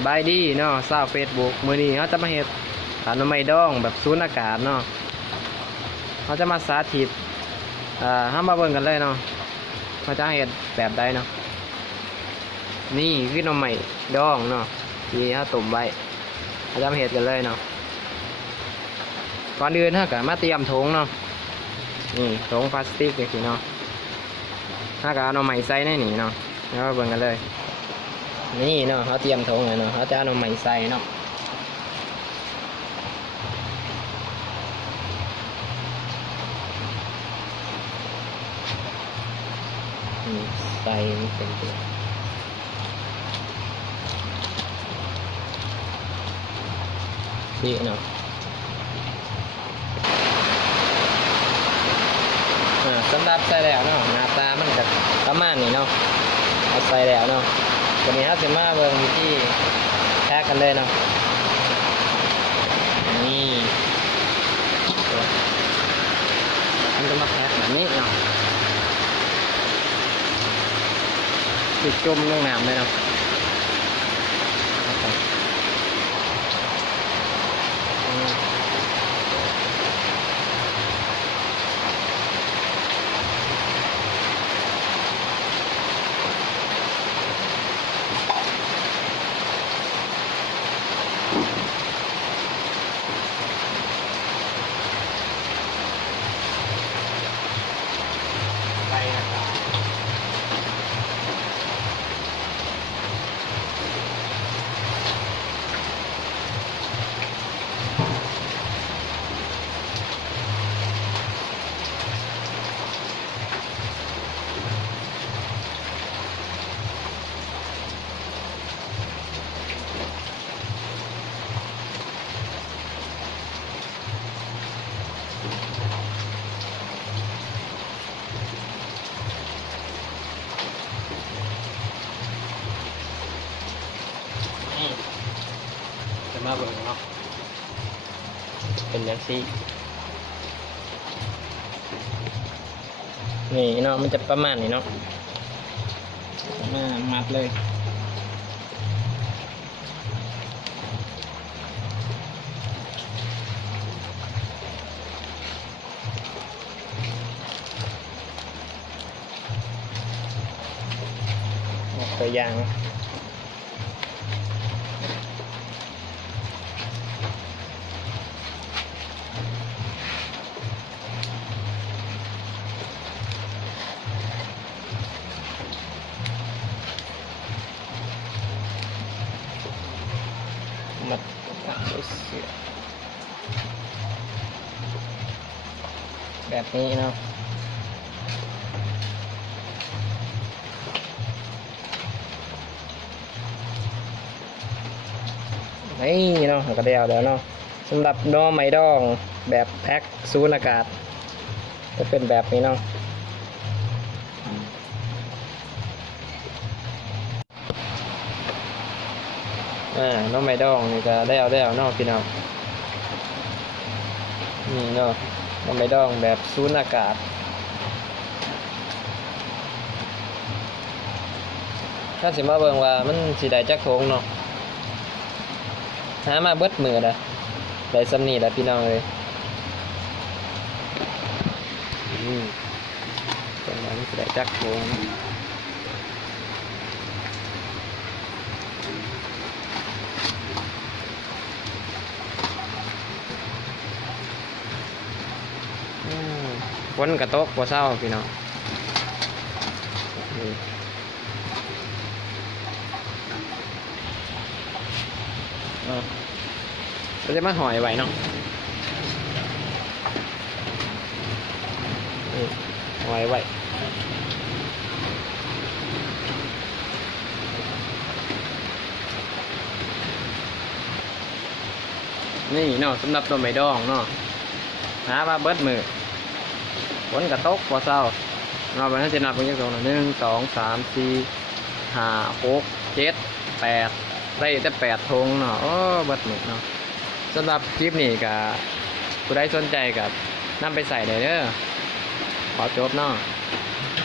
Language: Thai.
สบายดีเนาะชาวเฟซบุ๊กมื้อนี้เขาจะมาเฮ็ดหน่อไม้ดองแบบสูญอากาศเนาะเขาจะมาสาธิตห้ามาเบิ่งกันเลยเนาะเขาจะเฮ็ดแบบใดเนาะนี่คือหน่อไม้ดองเนาะที่เขาต้มไว้เขาจะมาเฮ็ดกันเลยเนาะก่อนอื่นเขาก็มาเตรียมถุงเนาะนี่ถุงพลาสติกอย่างนี้เนาะเขาก็เอาหน่อไม้ใส่ในนี่เนาะแล้วมาเบิ่งกันเลยนี่เนาะเขาเตรียมถุงเลยเนาะเขาจะเอาหน่อไม้ใส่เนาะใส่เป็นตัวดีเนาะสำหรับใส่แล้วเนาะหน้าตามันจะประมาณนี้เนาะเอาใส่แล้วเนาะวันนี้เราจะมาเบิ่งวิธีแพ็กกันเลยเนาะนี่มันจะมาแพ็กแบบนี้เนาะติดจุ่มลงน้ำเลยเนาะจะมาเบิ่งเนาะเป็นอย่างซี่นี่เนาะมันจะประมาณนี้เนาะมามัดเลยตัวอย่างมัดด้วยเสือแบบนี้เนาะนี่เนาะก็เดียวเนาะสำหรับหน่อไม้ดองแบบแพ็คสูญอากาศจะเป็นแบบนี้เนาะหน่อไม้ดองนี่ก็ได้เอาเนาะพี่น้องนี่เนาะหน่อไม้ดองแบบสูญอากาศถ้าสิมาเบิ่งว่ามันสิได้จักทงเนาะหามาเบิดมือละได้สำนีละพี่น้องเลยตรงนั้นสิได้จักทงฝนกระตกบ่เศร้าพี่น้องเราจะมาหอยไว้เนาะหอยไว้นี่เนาะสำหรับตัวไม่ดองเนาะหามาเบิดมือฝนกระตกพอเศร้าเราไปให้เจนับเป็นยังไง1 2 3 4 5 6 7 8ได้แต่8 ทงเนาะโอ้เบิดมือเนาะสำหรับคลิปนี้กับผู้ใดสนใจกับนำไปใส่เลยเด้อขอจบเนาะ